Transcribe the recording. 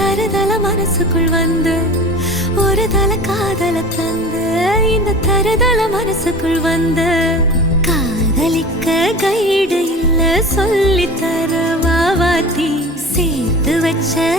தருதல மனசுக்குள் வந்து ஒரு தல காதல தந்து இந்த தருதல மனசுக்குள் வந்து காதலிக்க கைடு இல்ல சொல்லி தர வாவாத்தி சேர்த்து வச்ச